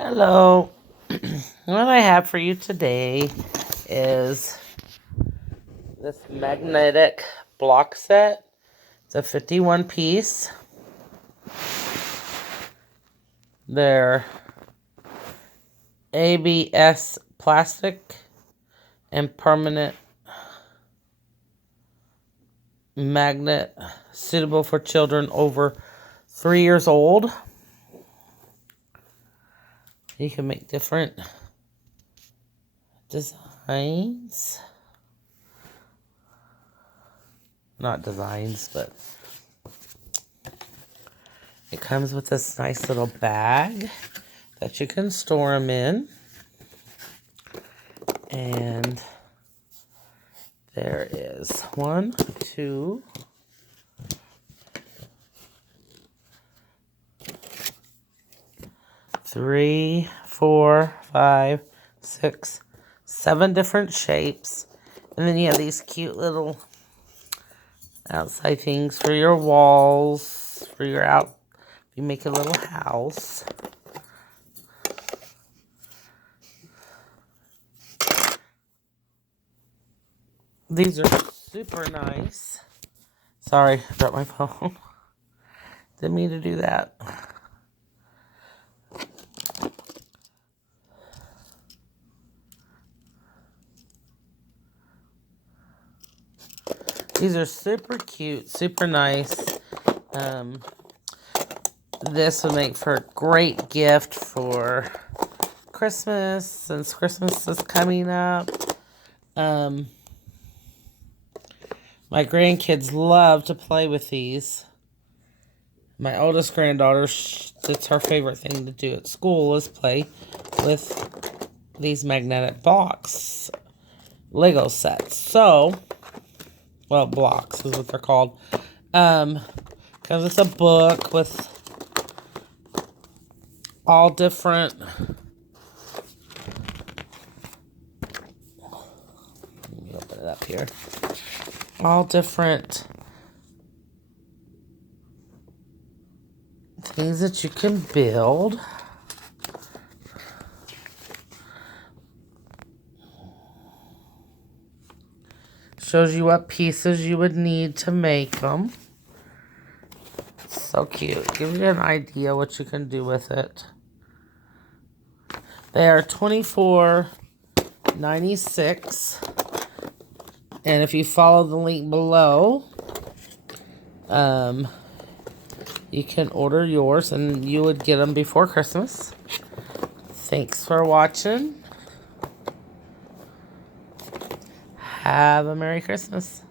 Hello. What I have for you today is this magnetic block set. It's a 51 piece. They're ABS plastic and permanent magnet, suitable for children over 3 years old. You can make different designs. Not designs, but it comes with this nice little bag that you can store them in. And there is 1, 2, 3, 4, 5, 6, 7 different shapes. And then you have these cute little outside things for your walls, for your you make a little house. These are super nice. Sorry, I dropped my phone. Didn't mean to do that. These are super cute, super nice. This would make for a great gift for Christmas, since Christmas is coming up. My grandkids love to play with these. My oldest granddaughter, it's her favorite thing to do at school is play with these magnetic blocks, Lego sets. So, well, blocks is what they're called. Comes with a book with all different let me open it up here. All different things that you can build. Shows you what pieces you would need to make them. So cute. Gives you an idea what you can do with it. They are $24.96. And if you follow the link below, you can order yours and you would get them before Christmas. Thanks for watching. Have a Merry Christmas.